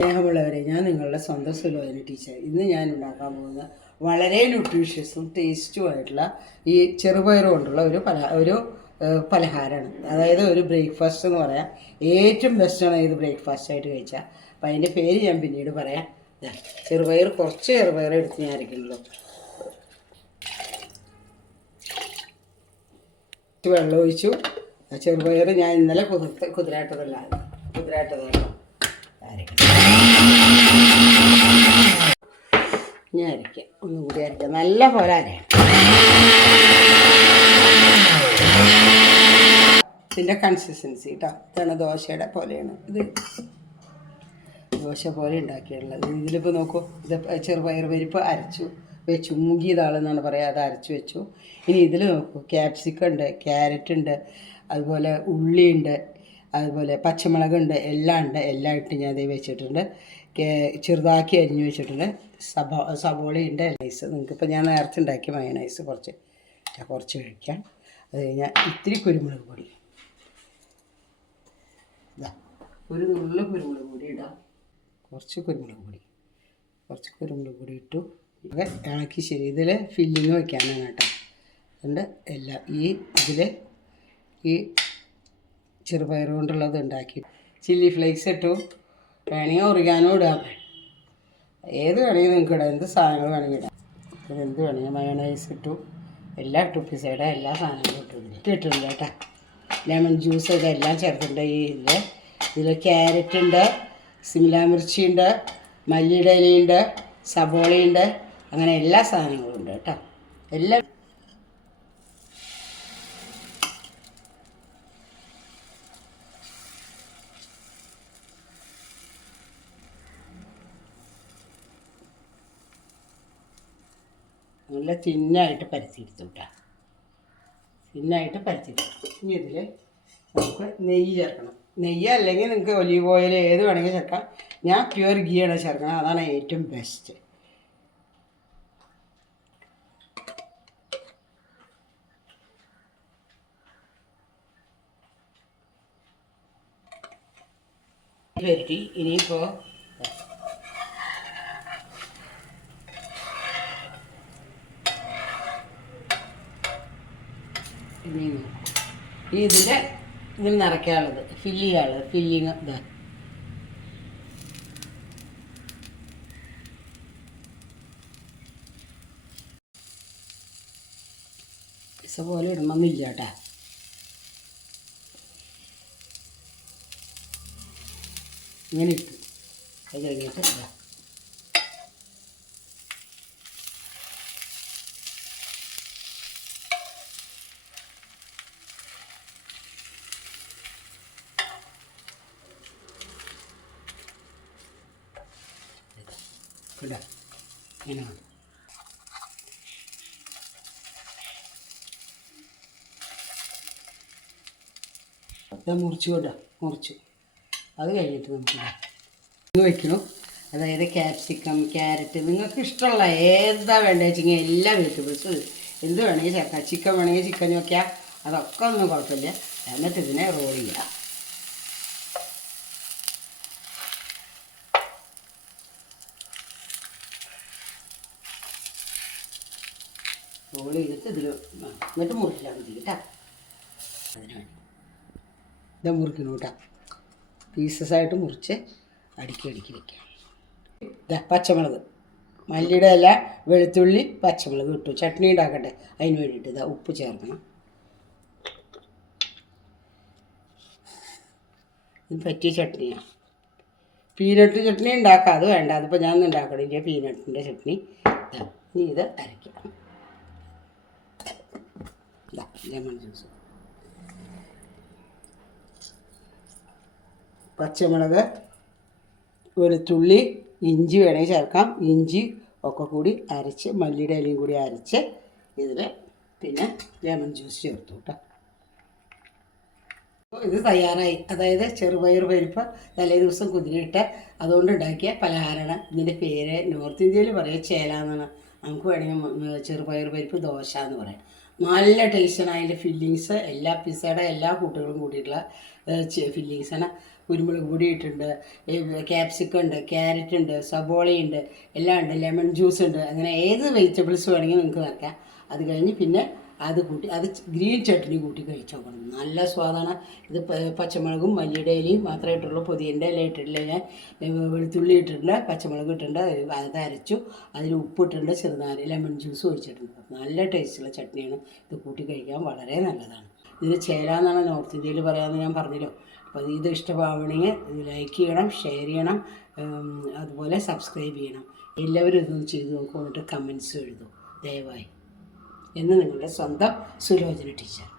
സ്നേഹമുള്ളവരെ ഞാൻ നിങ്ങളുടെ സ്വന്തം സുലോചന ടീച്ചർ ഇന്ന് ഞാൻ ഉണ്ടാക്കാൻ പോകുന്ന വളരെ ന്യൂട്രീഷ്യസും ടേസ്റ്റുമായിട്ടുള്ള ഈ ചെറുപയർ കൊണ്ടുള്ള ഒരു പല ഒരു പലഹാരമാണ്. അതായത് ഒരു ബ്രേക്ക്ഫാസ്റ്റ് എന്ന് പറയാം. ഏറ്റവും ബെസ്റ്റാണ് ഇത് ബ്രേക്ക്ഫാസ്റ്റ് ആയിട്ട് കഴിച്ചാൽ അപ്പം അതിന്റെ പേര് ഞാൻ പിന്നീട് പറയാം. ചെറുപയർ കുറച്ച് ചെറുപയർ എടുത്ത് ഞാൻ കുറച്ച് വെള്ളം ഒഴിച്ചു. ചെറുപയർ ഞാൻ ഇന്നലെ കുതിർത്ത് കുതിരാട്ടതല്ല കുതിരാട്ടതാണ് അരയ്ക്കണം ഞാൻ അരയ്ക്കാം ഒന്നും കൂടി അരയ്ക്കാം നല്ല പോലെ അരയാം ഇതിന്റെ കൺസിസ്റ്റൻസി കേട്ടോ ഇതാണ് ദോശയുടെ പോലെയാണ്. ഇത് ദോശ പോലെ ഉണ്ടാക്കിയുള്ളത് ഇതിലിപ്പോൾ നോക്കൂ. ഇത് ചെറുപയർ പരിപ്പ് അരച്ചു വെച്ചു. മുങ്ങിയതാളെന്നാണ് പറയുക അത് അരച്ചു വെച്ചു. ഇനി ഇതിൽ നോക്കൂ. ക്യാപ്സിക്കം ഉണ്ട് ക്യാരറ്റ് ഉണ്ട് അതുപോലെ ഉള്ളിയുണ്ട് അതുപോലെ പച്ചമുളകുണ്ട് എല്ലാം ഉണ്ട്. എല്ലാം ഇട്ട് ഞാൻ ഇത് വെച്ചിട്ടുണ്ട് ചെറുതാക്കി അരിഞ്ഞു വെച്ചിട്ടുണ്ട്. സബ സബോളയുണ്ട് നൈസ് നിങ്ങൾക്കിപ്പോൾ ഞാൻ നേരത്തെ ഉണ്ടാക്കിയ മയണൈസ് കുറച്ച്. ഞാൻ കുറച്ച് കഴിക്കാം അത് കഴിഞ്ഞാൽ ഇത്തിരി കുരുമുളക് പൊടി. ഇതാ ഒരു നുള്ള കുരുമുളക് പൊടി ഇടാം. കുറച്ച് കുരുമുളക് പൊടി. കുറച്ച് കുരുമുളക് പൊടി ഇട്ടു. ഒക്കെ ഇളക്കി ശരി ഇതിൽ ഫില്ലിങ് വയ്ക്കാനാണ് കേട്ടോ. അതുകൊണ്ട് എല്ലാം ഈ ഇതിൽ ഈ ചെറുപയർ കൊണ്ടുള്ളത് ഉണ്ടാക്കി. ചില്ലി ഫ്ലേക്സ് ഇട്ടു. വേണമെങ്കിൽ ഒറിഗാനോ ഇടാം. ഏത് വേണമെങ്കിലും നിങ്ങൾക്ക് ഇടാം എന്ത് സാധനങ്ങൾ വേണമെങ്കിൽ ഇടാം. ഇത് എന്ത് വേണമെങ്കിൽ മയോണൈസ് ഇട്ടു. എല്ലാ പിസയുടെ എല്ലാ സാധനങ്ങളും ഇട്ടുണ്ട് ഇതിൽ ഇട്ടിട്ടുണ്ട് കേട്ടോ. ലെമൺ ജ്യൂസ് ഇതെല്ലാം ചേർത്തിട്ടുണ്ട് ഈ ഇതിൽ ഇതിൽ ക്യാരറ്റ് ഉണ്ട്. സിംല മിർച്ചി ഉണ്ട്. മല്ലിയുടെ ഇലയുണ്ട്. സബോളയുണ്ട് അങ്ങനെ എല്ലാ സാധനങ്ങളും ഉണ്ട് കേട്ടോ. എല്ലാം നല്ല തിന്നായിട്ട് പരത്തിയെടുത്തു കേട്ടോ തിന്നായിട്ട് പരത്തിയെടുത്തു. ഇനി ഇതിൽ നമുക്ക് നെയ്യ് ചേർക്കണം. നെയ്യ് അല്ലെങ്കിൽ നിങ്ങൾക്ക് ഒലീവ് ഓയിൽ ഏത് വേണമെങ്കിൽ ചേർക്കാം. ഞാൻ പ്യുവർ ഗീയാണ് ചേർക്കണം അതാണ് ഏറ്റവും ബെസ്റ്റ് വരട്ടി ഇനിയിപ്പോൾ ഈ ഇതിന്റെ ഇതിൽ നിറയ്ക്കാനുള്ളത്. ഫില്ല് ചെയ്യാനുള്ളത് ഫില്ലിങ് ഇതാ. പിസ പോലെ ഇടണമെന്നില്ല ഇങ്ങനെ ഇട്ടു. അത് കഴിഞ്ഞിട്ട് ഇടാം ഇങ്ങനെ മതി ഇത് മുറിച്ചു കൊണ്ടാ മുറിച്ചു. അത് കഴിഞ്ഞിട്ട് നമുക്ക്. ഇത്. വെക്കണം. അതായത് ക്യാപ്സിക്കം ക്യാരറ്റ് നിങ്ങൾക്ക് ഇഷ്ടമുള്ള ഏതാ വേണ്ടത് വെച്ചെങ്കിൽ എല്ലാ വെജിറ്റബിൾസും എന്ത് വേണമെങ്കിൽ ചേർക്കാം. ചിക്കൻ വേണമെങ്കിൽ ചിക്കൻ നോക്കിയാൽ അതൊക്കെ ഒന്നും കുഴപ്പമില്ല. എന്നിട്ട് ഇതിനെ റോൾ ചെയ്യാം. റോൾ ചെയ്തിട്ട് ഇതിൽ എന്നിട്ട് മുറിച്ചാൽ മതി ഇതാ മുറിക്കണം പീസസ് ആയിട്ട് മുറിച്ച് അടുക്കി അടുക്കി വെക്കാം. ഇതാ പച്ചമുളക്. മല്ലിയുടെ ഇല വെളുത്തുള്ളി പച്ചമുളക് ഇട്ടു. ചട്നി ഉണ്ടാക്കട്ടെ. അതിന് വേണ്ടിയിട്ട് ഇതാ ഉപ്പ് ചേർക്കണം. ഇത് പറ്റിയ ചട്നിയാണ് പീനട്ട് ചട്നി ഉണ്ടാക്കാം. അത് വേണ്ട. അതിപ്പോൾ ഞാൻ ഉണ്ടാക്കണില്ല. പീനട്ടിന്റെ ചട്നി. ഇതാ ഇനി ഇത് അരയ്ക്കാം. ഇതാ ലെമൺ ജ്യൂസ് പച്ചമുളക് വെളുത്തുള്ളി ഇഞ്ചി വേണമെങ്കിൽ ചേർക്കാം. ഇഞ്ചി ഒക്കെ കൂടി അരച്ച് മല്ലിയുടെ ഇലയും കൂടി അരച്ച് ഇതിൽ പിന്നെ ലെമൺ ജ്യൂസ് ചേർത്തു കേട്ടോ ഇത് തയ്യാറായി. അതായത് ചെറുപയർ പരിപ്പ് തലേ ദിവസം കുതിരിയിട്ട് അതുകൊണ്ട് ഉണ്ടാക്കിയ പലഹാരമാണ്. ഇതിന്റെ പേര് നോർത്ത് ഇന്ത്യയിൽ പറയുക ചേല എന്നാണ്. നമുക്ക് വേണമെങ്കിൽ ചെറുപയർ പരിപ്പ് ദോശ എന്ന് പറയാം. നല്ല ടേസ്റ്റാണ് അതിന്റെ ഫില്ലിങ്സ് എല്ലാ പിസ്സയുടെ എല്ലാ കൂട്ടുകളും കൂട്ടിയിട്ടുള്ള ഫില്ലിങ്സാണ് കുരുമുളക് പൊടി ഇട്ടുണ്ട് ക്യാപ്സിക്കം ഉണ്ട് ക്യാരറ്റ് ഉണ്ട് സബോളയുണ്ട് എല്ലാം ഉണ്ട് ലെമൺ ജ്യൂസ് ഉണ്ട്. അങ്ങനെ ഏത് വെജിറ്റബിൾസ് വേണമെങ്കിലും നിങ്ങൾക്ക് നിറയ്ക്കാം അത് കഴിഞ്ഞ് പിന്നെ അത് കൂട്ടി അത് ഗ്രീൻ ചട്നി കൂട്ടി കഴിച്ചു നോക്കണം നല്ല സ്വാദാണ്. ഇത് പച്ചമുളകും മല്ലിയുടെ ഇലയും മാത്രമേ ഇട്ടുള്ളൂ. പുതിയന്റെ ഇല ഇട്ടിട്ടില്ല ഞാൻ. വെളുത്തുള്ളി ഇട്ടിട്ടുണ്ട് പച്ചമുളക് ഇട്ടിട്ടുണ്ട് അത് അരച്ചു. അതിൽ ഉപ്പിട്ടുണ്ട് ചെറുനാരി ലെമൺ ജ്യൂസ് ഒഴിച്ചിട്ടുണ്ട്. നല്ല ടേസ്റ്റുള്ള ചട്നിയാണ്. ഇത് കൂട്ടി കഴിക്കാൻ വളരെ നല്ലതാണ്. ഇതിന് ചേല എന്നാണ് നോർത്ത് ഇന്ത്യയിൽ പറയാമെന്ന് ഞാൻ പറഞ്ഞല്ലോ. അപ്പോൾ ഇത് ഇഷ്ടമാവണമെങ്കിൽ ലൈക്ക് ചെയ്യണം ഷെയർ ചെയ്യണം അതുപോലെ സബ്സ്ക്രൈബ് ചെയ്യണം. എല്ലാവരും ഇതൊന്ന് ചെയ്ത് നോക്കും എന്നിട്ട് കമൻസ് എഴുതും. ദയവായി. എന്ന് നിങ്ങളുടെ സ്വന്തം സുലോചന ടീച്ചർ